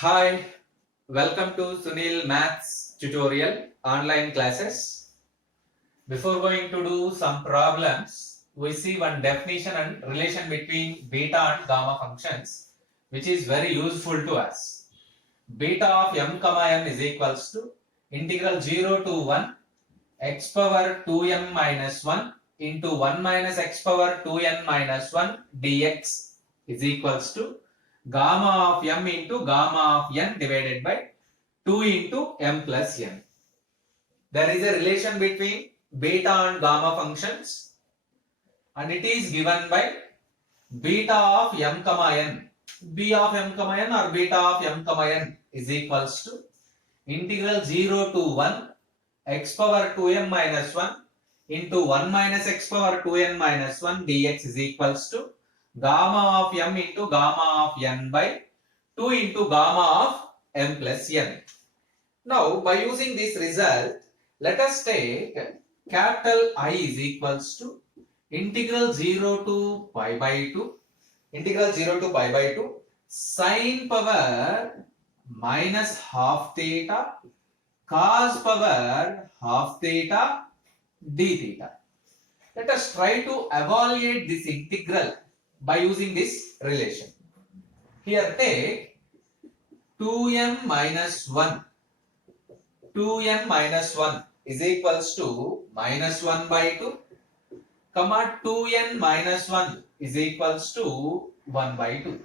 Hi, welcome to Sunil Maths tutorial online classes. Before going to do some problems, we see one definition and relation between beta and gamma functions, which is very useful to us. Beta of m comma n is equals to integral 0 to 1 x power 2m minus 1 into 1 minus x power 2n minus 1 dx is equals to gamma of m into gamma of n divided by 2 into m plus n. There is a relation between beta and gamma functions and it is given by beta of m comma n. B of m comma n or beta of m comma n is equals to integral 0 to 1 x power 2m minus 1 into 1 minus x power 2n minus 1 dx is equals to gamma of m into gamma of n by 2 into gamma of m plus n. Now, by using this result, let us take capital I is equals to integral 0 to pi by 2, integral 0 to pi by 2, sine power minus half theta, cos power half theta, d theta. Let us try to evaluate this integral by using this relation. Here take 2m minus 1. 2m minus 1 is equals to minus 1 by 2, comma 2n minus 1 is equals to 1 by 2.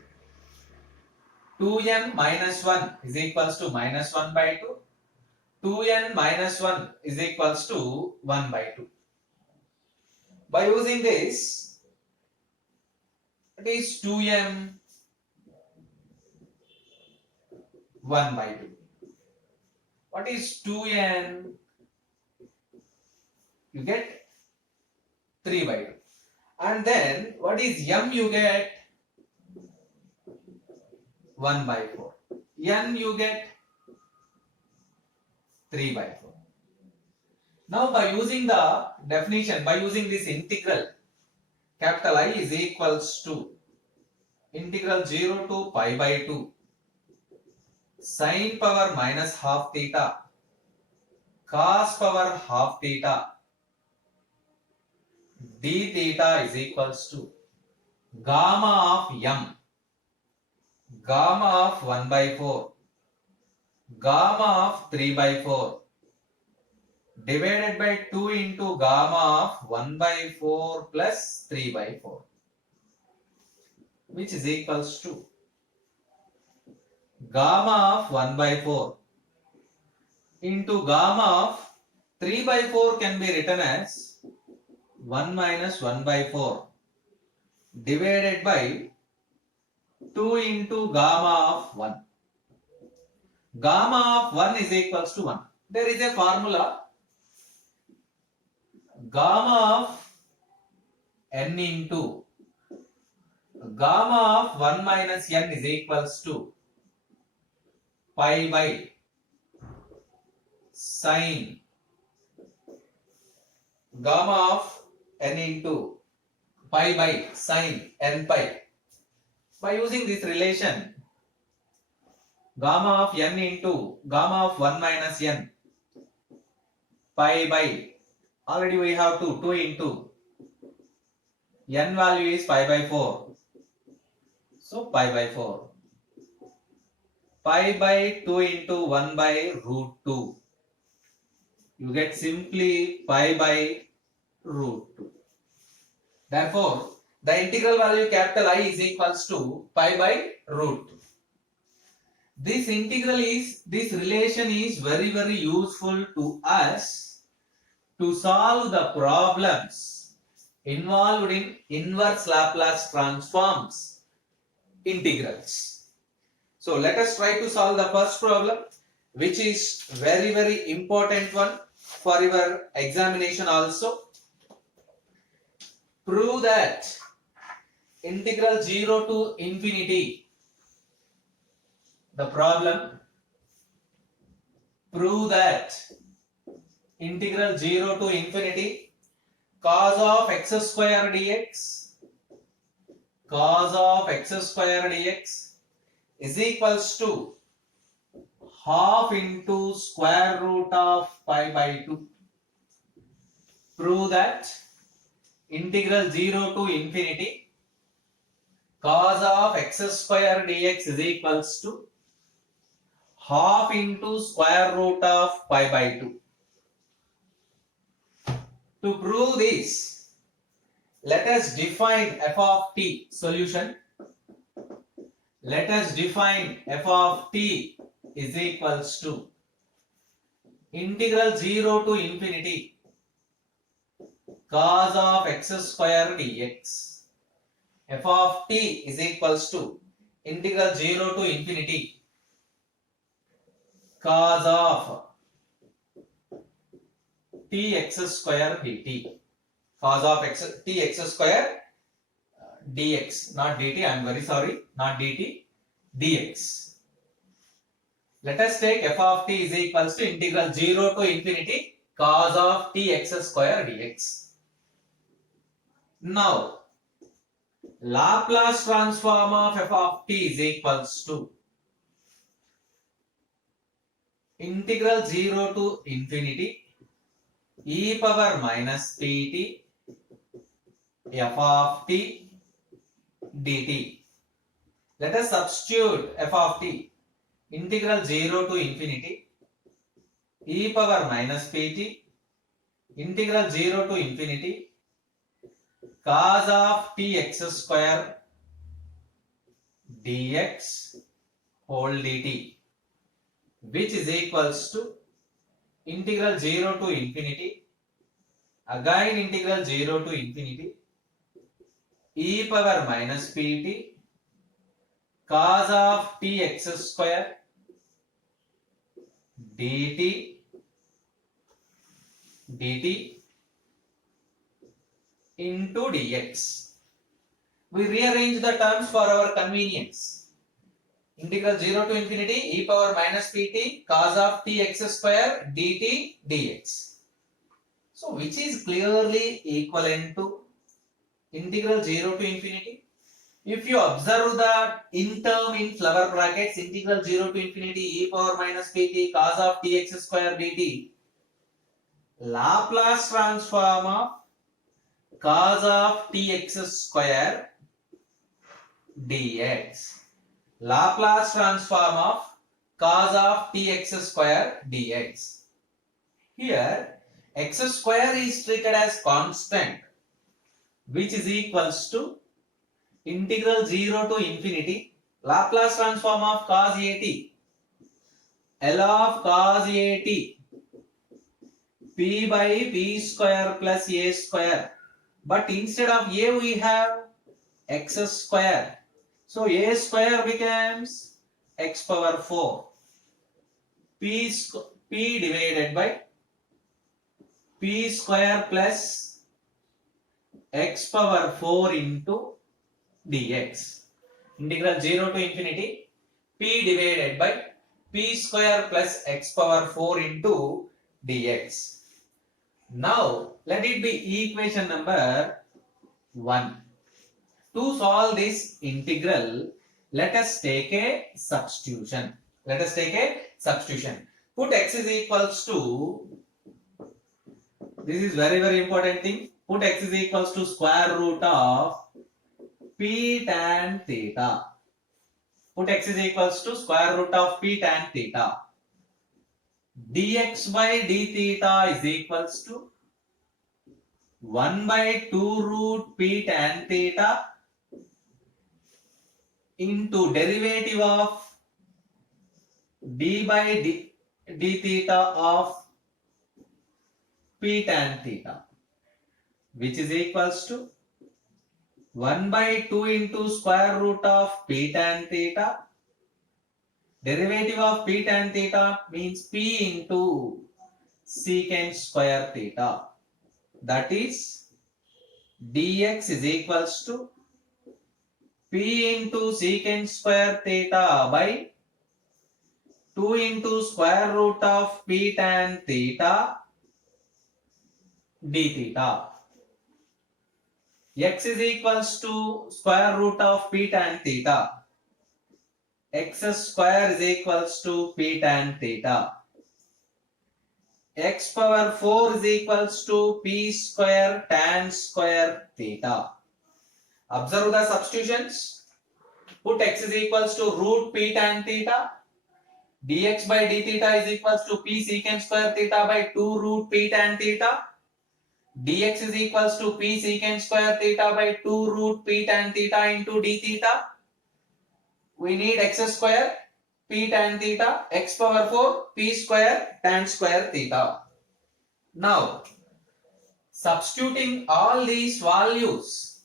2m minus 1 is equals to minus 1 by 2. 2n minus 1 is equals to 1 by 2. By using this, it is 2m 1 by 2. What is 2n? You get 3 by 2. And then what is m? You get 1 by 4. N you get 3 by 4. Now by using the definition, by using this integral, capital I is equals to integral 0 to pi by 2 sine power minus half theta, cos power half theta, d theta is equals to gamma of m, gamma of 1 by 4, gamma of 3 by 4 divided by 2 into gamma of 1 by 4 plus 3 by 4, which is equals to gamma of 1 by 4 into gamma of 3 by 4 can be written as 1 minus 1 by 4 divided by 2 into gamma of 1. Gamma of 1 is equals to 1. There is a formula, gamma of n into gamma of 1 minus n is equals to pi by sine gamma of n into pi by sine n pi. By using this relation, gamma of n into gamma of 1 minus n pi by, already we have 2 into n value is pi by 4, so pi by 4, pi by 2 into 1 by root 2, you get simply pi by root 2. Therefore, the integral value capital I is equals to pi by root 2. This relation is very useful to us to solve the problems involved in inverse Laplace transforms integrals. So let us try to solve the first problem, which is very important one for your examination also. Prove that integral 0 to infinity, the problem, prove that integral 0 to infinity cos of x square dx, cos of x square dx is equals to half into square root of pi by 2. Prove that integral 0 to infinity cos of x square dx is equals to half into square root of pi by 2. To prove this, let us define f of t. Solution. Let us define f of t is equals to integral 0 to infinity cos of x square dx. F of t is equals to integral 0 to infinity cos of t x square dt. Cos of t x square dx, not dt. I am very sorry, not dt, dx. Let us take f of t is equals to integral 0 to infinity cos of t x square dx. Now, Laplace transform of f of t is equals to integral 0 to infinity e power minus pt f of t dt. Let us substitute f of t integral 0 to infinity e power minus pt integral 0 to infinity cos of t x square dx whole dt, which is equals to integral 0 to infinity, again integral 0 to infinity, e power minus pt cos of t x square dt into dx. We rearrange the terms for our convenience. Integral 0 to infinity e power minus pt cos of t x square dt dx. So which is clearly equivalent to integral 0 to infinity. If you observe the in term in flower brackets, integral 0 to infinity e power minus pt cos of t x square dt, Laplace transform of cos of t x square dx. Laplace transform of cos of t x square dx. Here x square is treated as constant, which is equals to integral 0 to infinity Laplace transform of cos at, L of cos at p by p square plus a square, but instead of a we have x square, so a square becomes x power 4 p divided by p square plus x power 4 into dx. Integral 0 to infinity p divided by p square plus x power 4 into dx. Now let it be equation number 1. To solve this integral, let us take a substitution. Let us take a substitution. Put x is equals to, this is very important thing. Put x is equals to square root of p tan theta. Put x is equals to square root of p tan theta. Dx by d theta is equals to 1 by 2 root p tan theta into derivative of d by d theta of p tan theta, which is equals to 1 by 2 into square root of p tan theta. Derivative of p tan theta means p into secant square theta. That is dx is equals to p into secant square theta by 2 into square root of p tan theta d theta. X is equals to square root of p tan theta. x square is equals to p tan theta. X power 4 is equals to p square tan square theta. Observe the substitutions. Put x is equals to root p tan theta. Dx by d theta is equals to p secant square theta by 2 root p tan theta. Dx is equals to p secant square theta by 2 root p tan theta into d theta. We need x square p tan theta, x power 4 p square tan square theta. Now, substituting all these values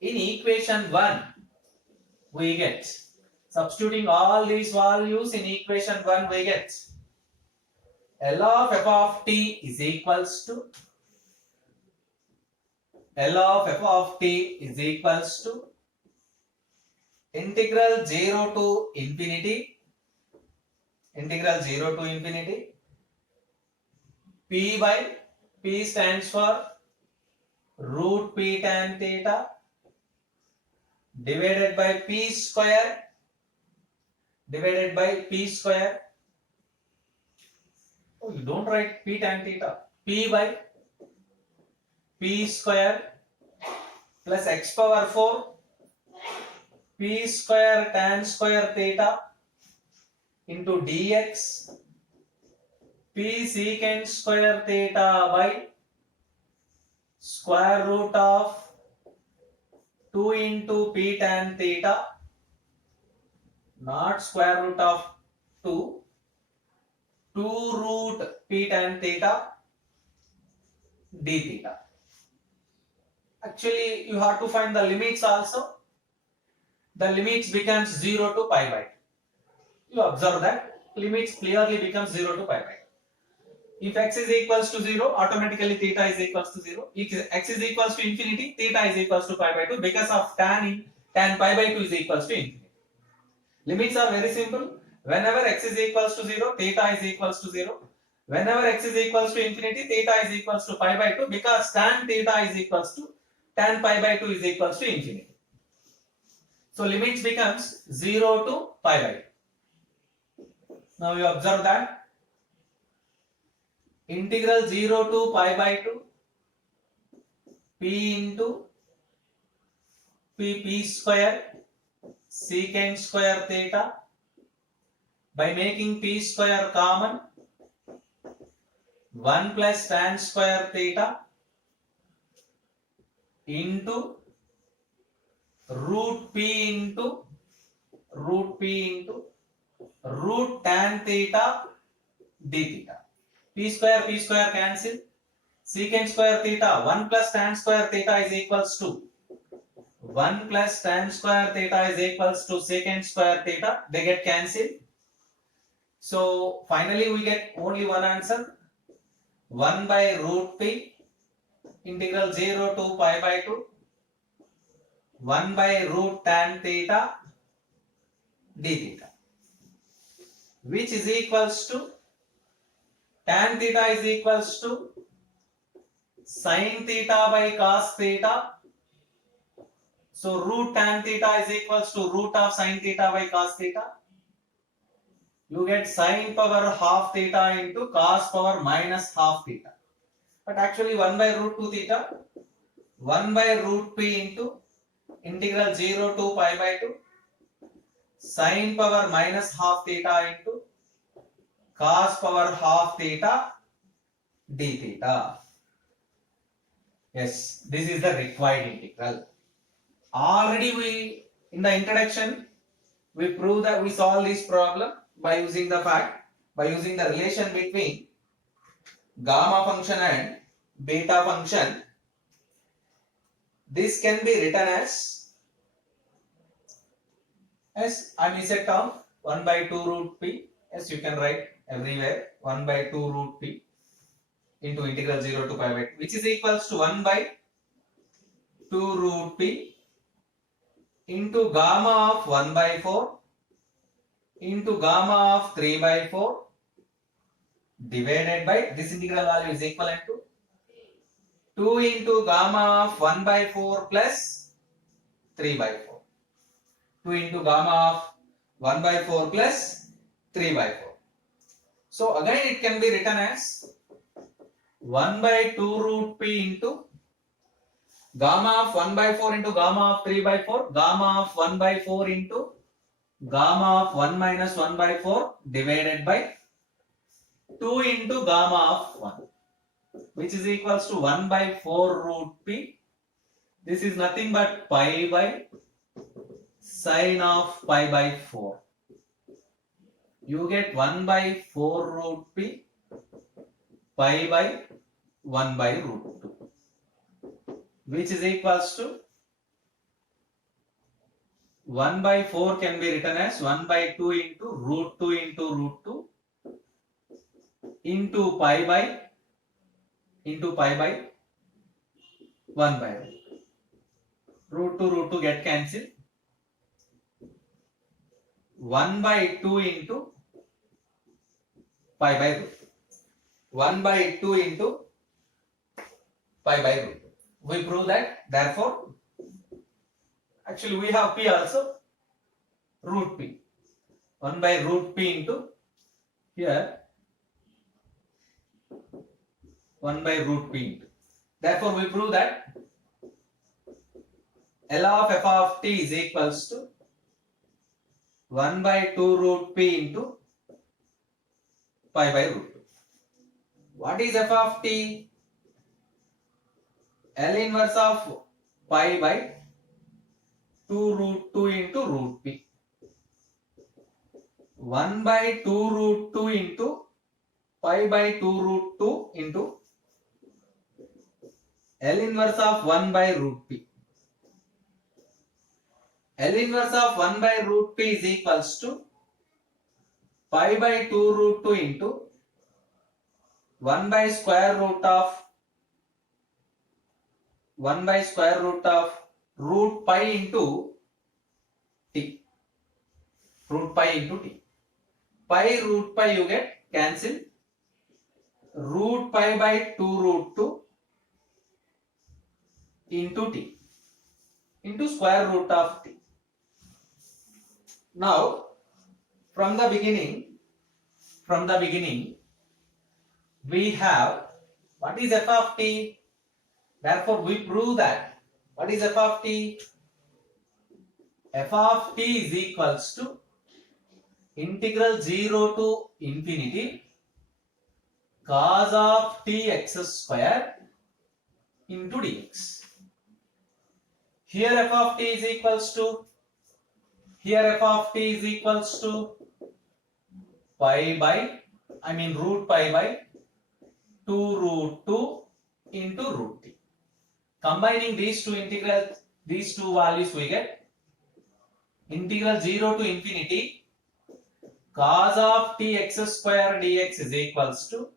in equation 1, we get. Substituting all these values in equation 1, we get L of f of t is equals to integral 0 to infinity p by p stands for root p tan theta divided by p square Oh, you don't write p tan theta. P by p square plus x power 4 p square tan square theta into dx p secant square theta by square root of 2 into p tan theta, not square root of 2 root p tan theta d theta. Actually, you have to find the limits also. The limits becomes 0 to pi by 2. You observe that limits clearly becomes 0 to pi by 2. If x is equals to 0, automatically theta is equals to 0. If x is equals to infinity, theta is equals to pi by 2 because of tan pi by 2 is equals to infinity. Limits are very simple. Whenever x is equals to 0, theta is equals to 0. Whenever x is equals to infinity, theta is equals to pi by 2 because tan theta is equals to tan pi by 2 is equals to infinity. So limits becomes 0 to pi by 2. Now you observe that integral 0 to pi by 2 p into p square secant square theta by making p square common 1 plus tan square theta into root p into root tan theta d theta. P square cancel. Secant square theta 1 plus tan square theta is equals to 1 plus tan square theta is equals to secant square theta. They get cancelled. So finally we get only one answer. 1 by root p integral 0 to pi by 2 1 by root tan theta d theta, which is equals to tan theta is equals to sin theta by cos theta. So root tan theta is equals to root of sin theta by cos theta. You get sin power half theta into cos power minus half theta. But actually 1 by root 2 theta, 1 by root p into integral 0 to pi by 2 sin power minus half theta into cos power half theta d theta. Yes, this is the required integral. Already in the introduction, we proved that we solve this problem by using the relation between gamma function and beta function. This can be written as I may set down 1 by 2 root p. Yes, you can write everywhere 1 by 2 root p into integral 0 to pi by 2, which is equals to 1 by 2 root p into gamma of 1 by 4 into gamma of 3 by 4 divided by this integral value is equivalent to 2 into gamma of 1 by 4 plus 3 by 4. 2 into gamma of 1 by 4 plus 3 by 4. So again it can be written as 1 by 2 root p into gamma of 1 by 4 into gamma of 3 by 4, gamma of 1 by 4 into gamma of 1 minus 1 by 4 divided by 2 into gamma of 1, which is equals to 1 by 4 root p. This is nothing but pi by sine of pi by 4. You get 1 by 4 root p pi by 1 by root 2, which is equals to 1 by 4 can be written as 1 by 2 into root 2 into root 2 into pi by 1 by root 2 get cancelled. 1 by 2 into pi by root 1 by 2 into pi by root 2. We prove that, therefore, actually we have p also, root p. 1 by root p into here 1 by root p into. Therefore we prove that L of f of t is equals to 1 by 2 root p into pi by root 2. What is f of t? L inverse of pi by 2 root 2 into root p. 1 by 2 root 2 into pi by 2 root 2 into L inverse of 1 by root p. L inverse of 1 by root p is equals to pi by 2 root 2 into 1 by square root of root pi into t. Root pi into t. Pi root pi you get cancel. Root pi by 2 root 2 into t into square root of t. Now from the beginning we have what is f of t. Therefore we prove that what is f of t? F of t is equals to integral 0 to infinity cos of t x square into dx. Here f of t is equals to root pi by 2 root 2 into root t. Combining these two values we get integral 0 to infinity cos of t x square dx is equals to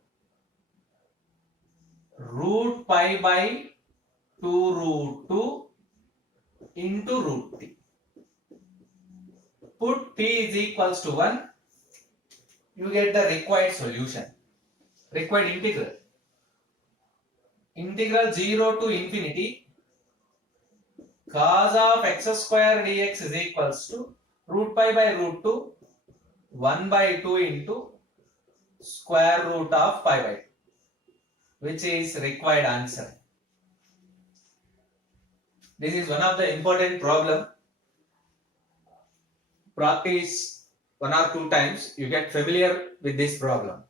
root pi by 2 root 2 into root t. Put t is equals to 1, you get the required solution, required integral. Integral 0 to infinity cos of x square dx is equals to root pi by root 2 1 by 2 into square root of pi by 2, which is required answer. This is one of the important problem. Practice 1 or 2 times, you get familiar with this problem.